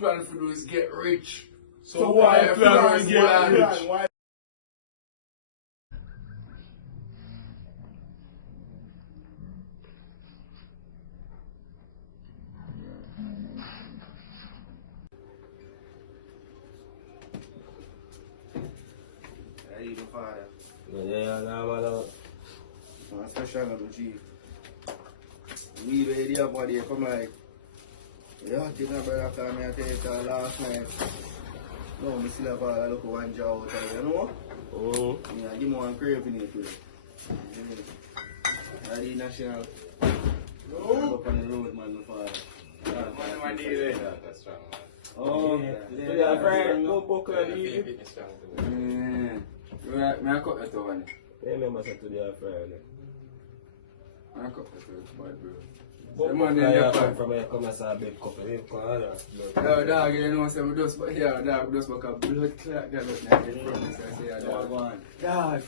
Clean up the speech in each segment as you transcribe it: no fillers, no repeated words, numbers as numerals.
plan to do is get rich. So why you plan to get rich? Why? How you doing, father? Yeah, man. My special number G. We the idea body come like, yeah, take my brother after me, I tell you last night. No, I still have a look one job out there, you know? Oh. Yeah, give me one craving it too. I the national. Up on the road, man, my father. One day That's strong, man. Oh, Yeah, friend, go book Yeah, it. it's strong too. Yeah. May I cut that one? Yeah, remember say today a Friday. May I cut that one, bro? But man, man, then you they come from here, come as a big couple. You come here. Yeah, dog, you know, say we just, yeah, dog, we just make a blood clot that look like it from this. I say, yeah, dog. Dog,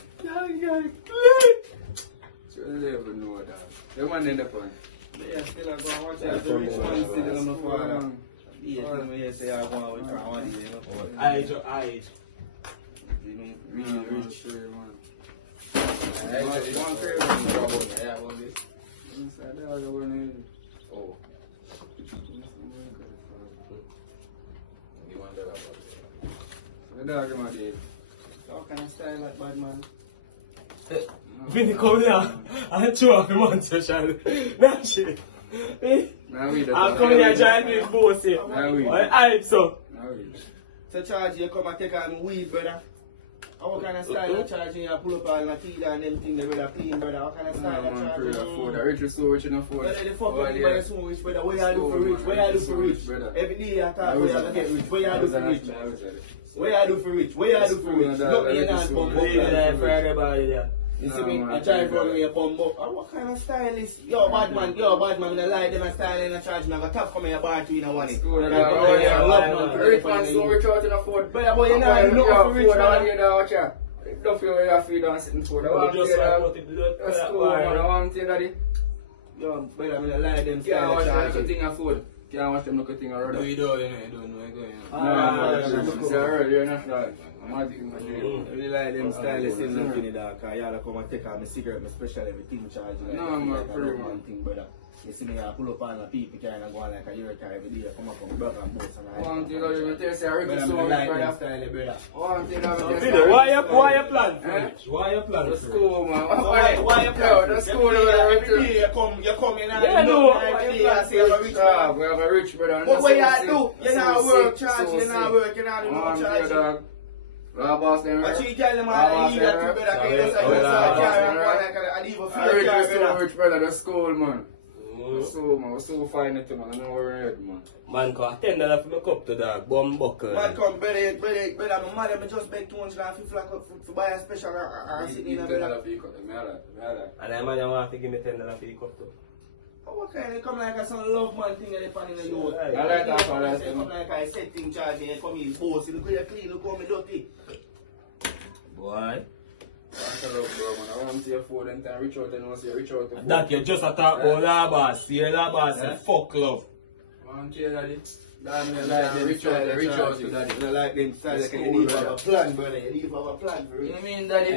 so you never know, dog. The one in the front. yeah, still I go and watch that. The rich man sitting on the father. Yeah, tell me you say I go out with from one day, you know? Age. Me Rich, rich. man. One craving. Yeah, one day. Inside there, I want to. Oh, you want that about it? The dog, my day. How can I style like bad man? Vinny come here and throw off the man session. That shit. Now we the. I'm coming here trying to be bossy. Now we. I hype so. Now we. So charge you come and take on weed, brother. What kind of style of charging you pull up all my teeth and them things, brother, clean, brother? What kind of style of charging you? The rich is so rich in the food. Brother, the fuck everybody so rich, brother. What you do for rich? What you do for rich? Every day you talk, where you get rich? What you do for rich? What you do for rich? What you do for rich? Look me in the hand, bum buck. For everybody there. You see me? I try to run me a bum buck. What kind of style is? Yo, bad man, I like them and style and I charge me. I got top come here bar to you know one. Rich man so rich out in the food. Brother, boy, you know I'm not for rich, brother. Don't feel where you feel and sitting for. I want to say that. That's cool, man. I want to say that. Yo, brother, I like them Can't style watch of them look charging. thing of food. Can't watch them look a thing of rudder. You don't know. It's a rudder, you're not dog. I'm not thinking of you. I really like them style of things in the dark. Cause y'all come and take out my cigarette, my special everything charging. No, I'm not like pretty one thing, brother. You see me, I pull up on the people kind of go on like a year every day. Come up from brother and boss and I. One thing that you tell say I Brother, reckon I so much, like them brother. style, brother. One thing that you Vinny, why you plan for Eh? it? Why you plan That's for it? cool, man. Why you Yo, that's cool. Every day you come in and Yeah, no. every day I say I'm a rich man. We have a rich brother. But what you do? You not work, charge, you not work, you not do no charge. dog. Well, boss, them But rich. you tell them I need that too, brother. Because that's how you start carrying one like I leave a few Rich carry, is so brother. rich, brother. That's cool, man. We're so fine it, man. I know where we're at, man. Man, cause $10 for my cup to dog, bum buckle. Man come, brother, my mother me just beg 250 lakh for buy a special or sitting in a brother. And that man want to give me $10 for the cup too. What kind of come like a some love man thing that they find in the youth? I like that one, that's Come like a setting charge and you come in bossy. Look how you clean, look how me dirty. Boy. I love, bro, man. I want to see your food and time reach out and want to see you reach out to food. That you just a talk about labas. Your labas Yeah. and fuck love. I want to hear daddy. Damn, I like them reach out to daddy. I like them style. That's You cool, need to have brother. a plan, brother. You need to have a plan for You it. mean, daddy?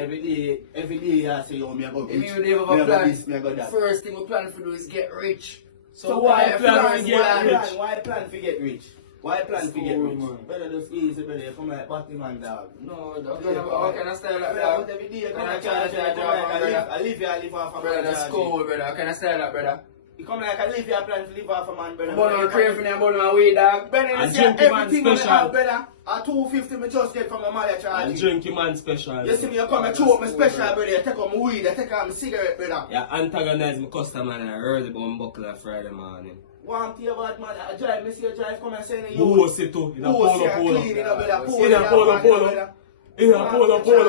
Every day you say, yo, me I go If rich. you live Me of I a go plan, this, me I go that. first thing we plan to do is get rich. So why plan to get rich? Why plan to get rich? Why plan to get School, rich? man. Better just easy, brother. You come like Batty man, dog. No, how can I style like Brother, that? every day you come Brother, like charge, I live off a Brother, man that's charge. cool, brother. How can I style that, brother? You come like I live your plan to live off a man, brother. But I'm craving and burn my weed, dog. Brother, you And see drink him man everything on the special. house, brother. A 250 me just get from my mother And charge. drinky man special. You see me, you come and chew up my special, brother. You take out my weed, you take out my cigarette, brother. Yeah, antagonize my customer and I early bum buckle on Friday morning. One thing about man, I drive, me see you drive, come and say to you. Bossy too. In a polo polo. Clean, you know, brother. In a polo polo. In a polo polo.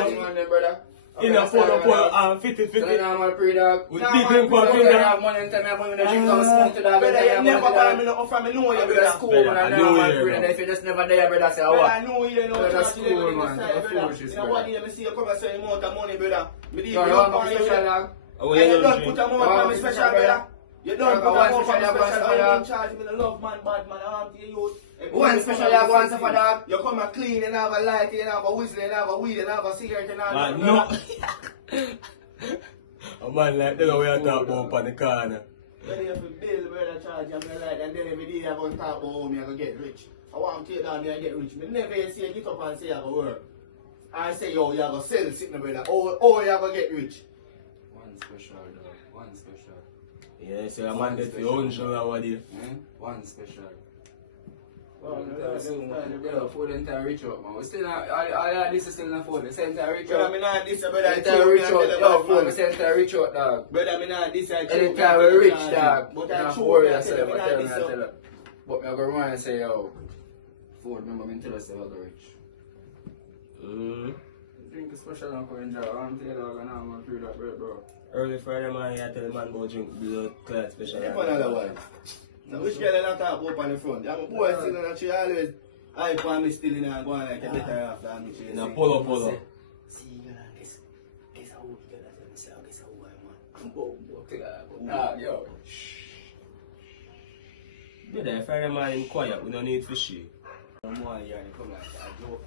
brother. In a polo polo and fitty So fitty. now I'm a pre-dog. With Nah, big man, ring brother, for I finger. have money and time I have money to drink and smoke to dog. Brother, you never buy me nothing from me, know you, Brother, brother. that's cool, man. Brother, I I know know I'm you, pre-dog. bro. If you just never there, brother, say, Brother, what? I know you know Brother, that's charge, you cool, know, man. inside, That's brother. foolishness, You know what, you see you come and say you amount of money, brother. Me leave No, you no, up I'm on you, special, dog. Oh, and you you don't don't drink. put a amount on me special, brother. You don't put one a special you want special, for I that. don't charge me the love man, bad man, I am to you. One special you want for that. You come and clean, you have a light, you have a whistle, you have a weed, you have a cigarette, you have Man, no. A man like that, we are talking about on the corner. When you have to bill, brother, charge you me light, and then every day I'm going to talk about how me I go get rich. I want to take down me and get rich. Me never say get up and say I go work. I say, yo, you go sell something, brother. Oh, you go get rich. One special, dog. One special. Yeah, so a man that the $100 over there. One special. Brother, Ford entire rich out, man. We still not, all this is still not Ford. We say entire rich out. me not this, brother. I Entire told me rich I out, tell yo, about Ford. We man. say entire rich out, dog. Brother, me not this, I told me I Anytime tell we you, rich, charge dog. you. But Not I told worry me I yourself, tell you, I me tell not me, this, I so. tell you. But me go run and say, yo, Ford, remember me tell us about the rich. Drink a special and go enjoy. I'm telling you, dog, and I'm going to that bread, bro. Early Friday morning, I tell the man go drink blood clot special. If another one. Now, which girl I talk about on the front? I'm a boy still and she always I find me still in and going like a better after me. She Now say, pull up. see, you know, guess how you get that. I say, guess how I man. Nah, yo. Brother, Friday morning quiet, we don't need fishy. I'm more here and come like a joke.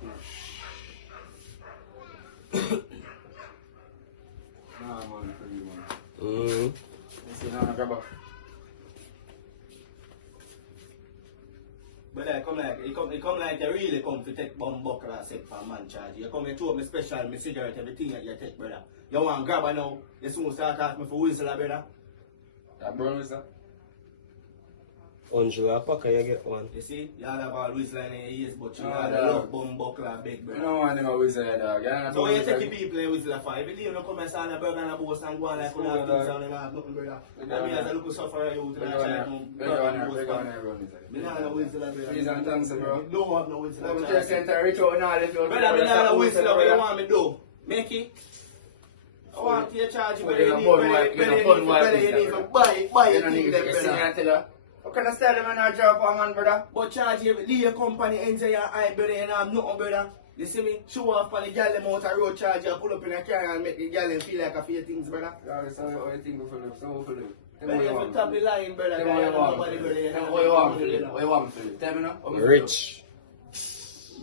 Nah, man, for you, man. Mm. You see, now, grab up. But I come like, it come like you really come to take bomb buckle and set for man charge. You come and throw me special, me cigarette, everything that you take, brother. You want grab her now, you soon start asking me for whistle, brother. That brown is that? $100 pack, you get one. You see, you all have all whistle in your ears, but you Oh, all dog. love bomb buckle and big, You brother. don't want them a wizard, dog. You don't So when you wizard. take the people in whistle for, every day you come and stand a burger and a boast and go on like you School, have dog. things and you have nothing, brother. Big And me on as a there. little sufferer, you Big to on there. Big on there. Big on there, brown is that? Me not have no whistle, brother. Please and thanks, bro. You don't have no whistle. I'm just saying to reach out and all if you Brother, me not have no whistle, what you want me do? Make it. I want you to charge you, brother. You need to buy You it, don't need them, to see me brother. and tell you. What kind of style them in our job for, man, brother? But charge you, leave your company, enter your eye, brother, and I'm nothing, brother. You see me? Show off on the gal them out the road, charge you, pull up in a car and make the gal them feel like a few things, brother. Yeah, that's how you think for live. So for live. Tell Brother, me if what you you top want. the line, brother, Tell me what you want. brother. Tell me what you want to live. What you want to live. Tell me now. What me to do? Rich.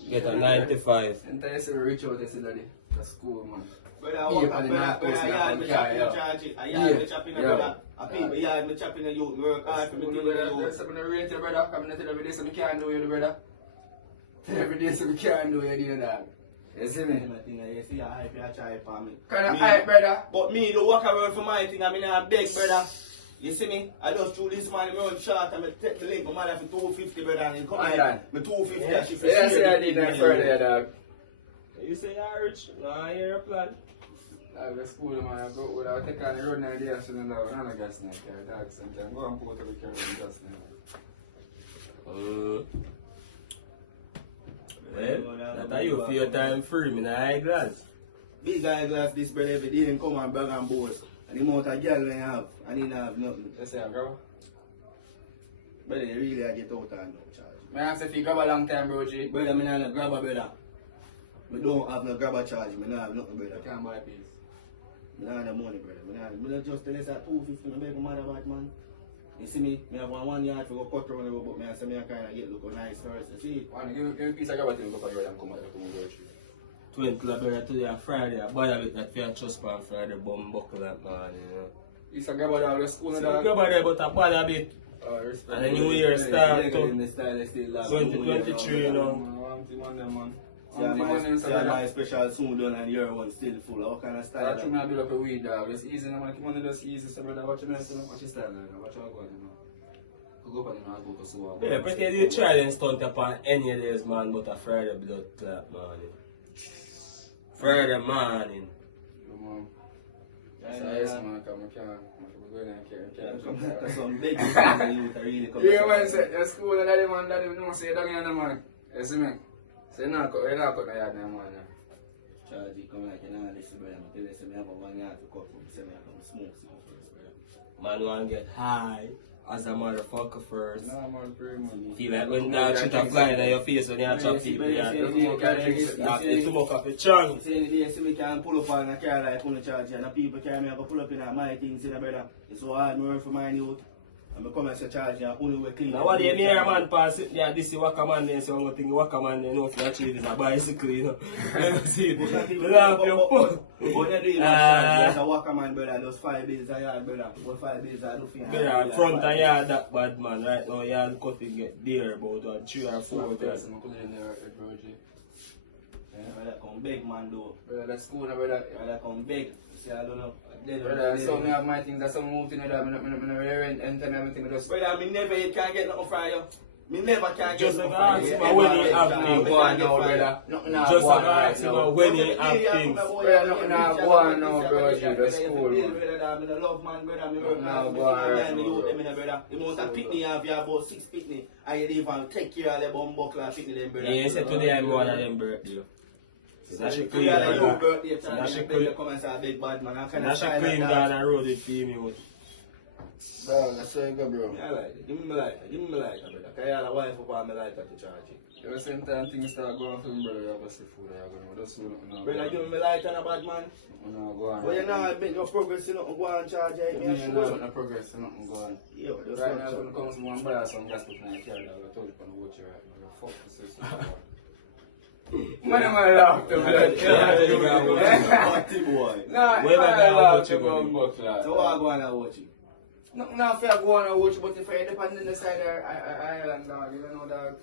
Get a 95. Until you say rich out, you say daddy. That's cool, man. Brother, I walk up, brother, I yard me chopping, charge it. I yard me chopping, brother. I people yard me chopping, you work hard for me to do There's it. something to rate you, brother. Come and tell every day so we can't do you, brother. Every day so we can't do you, dog. You see me? You see, I hype, you try for me. Kind of Me- hype, brother. But me, the walk around for my thing, I mean, I'm big, brother. You see me? I just do this man, me run short, and I take the link, my mother for 250, brother, and it come Alright, like, me 250, and she for Yeah, I see I sale. did that further, dog. You say you're rich? No, I hear a plan. I go to school, man. I go without taking the road now, there, so then I don't gas now, dog. Sometimes go and put the car and gas now. Well, that you for your time free, me na eyeglass. Big guy glass this brother every day, and come and bag and board. And the amount of girl we have, and he not have nothing. You say, bro? Brother, you really I get out and no charge. Man, I say if you grab a long time, bro, G. Brother, me not no grabber, brother. Me don't have no grabber charge, me not have nothing, You brother. can't buy peace. Me not have no money, brother. Me not just tell us at 250, me beg my mother back, man. You see me? Me have one yard for go cut around the road, but me I say me I kind of get look nice first. You see? Man, give me a piece of grab to go for the road and come out and go through. 20 brother today on Friday. I buy a bit that fair trust on Friday, bum buckle that man, you know. It's a grab out of school, So dog. go by there, but I buy a bit. Respect. And the new year start Yeah, to in the style, they still have 2023, you know. Man. Yeah, my special soon done and your one still full. What kind of style? That's true, man. Build up a weed, dog. It's easy, man. Keep on just easy, so brother. Watch your mess, watch your style, man. Watch how I go, you know. Go up and you know, I go to so Yeah, pretty you try and stunt upon any of days, man, but a Friday blood clap morning. Friday morning. Yes, man. Come, I can't. I'm going to That's some big things that you really come. yeah, man, say, your school and daddy, man, daddy, no, say, down here, man. You see me? Say, no, cut my yard, man. Charge it, come like, you know, this is brother. Tell us, I have a 1 yard to cut from, say, I come smoke some first, brother. Man want get high as a motherfucker first. No, man, pretty man. Feel like when dog shit a flying in your face when you have chop people, you have to smoke off the chunk. Say the day, see me can pull up on a car like on the charge, and the people carry me, I go pull up in my things, in a brother. It's so hard, me work for my youth. I'm come and say charge you only way clean. Now what do you hear a man pass it there, this is Waka man there, so I'm going to think Waka man there, know if you achieve is a bicycle, you know. See, But not even- you laugh your phone. But they do even charge you as a walker man, brother. Those 5 days a yard, brother. What 5 days I do for you? Brother, front and yard that bad man, right now yard cutting get there about 3 or 4 days. I'm coming in there, bro, G. Brother, come big, man, though. Brother, that's cool, brother. Brother, come big. See, I don't know. Brother, so me have my things, that's some move to me, that I'm not really enter me everything, just... Brother, me never can get nothing from you. Me never can get Just nothing like from you. ask him when he have Nothing things. Go on now, brother. Nothing now, Just go on like right ask him now. when he have things. Brother, nothing now, go on now, bro, G, that's cool, man. I love man, brother. Me work Now, hard. go on, right, Me youth bro. them in, brother. The amount of picnic you have, you have about 6 picnic. And you even take care of the bum buckle and picnic them, brother. Yeah, he said today I'm one of them birthday. That she clean Yeah, down. your birthday, That she time, clean. you come and say a big bad man. I kind That of she clean down and road with female. Bro, that's so good, bro. I like it. Give me my lighter. Give me my lighter, brother. Cause you have a wife upon my lighter to charge it. At the same time, things start going for me, brother, you have to see food, you have to just do nothing now. Brother, give me my lighter and a bad man. No, go on. But you know, I make no progress, you know, go and charge it. Me Me and sure. no progress, nothing going. Yo, that's Right now, what when it comes to one buy some gas with my car, I told you to watch it right now. Fuck the system. Man, am I laugh to blood? Naughty boy. Nah, Where man, the I hell laugh watch to you going? bumbo class. So what I go and watch it? Nothing now fair go on and watch it, but if I depend on the side of Ireland, dog, you don't know that.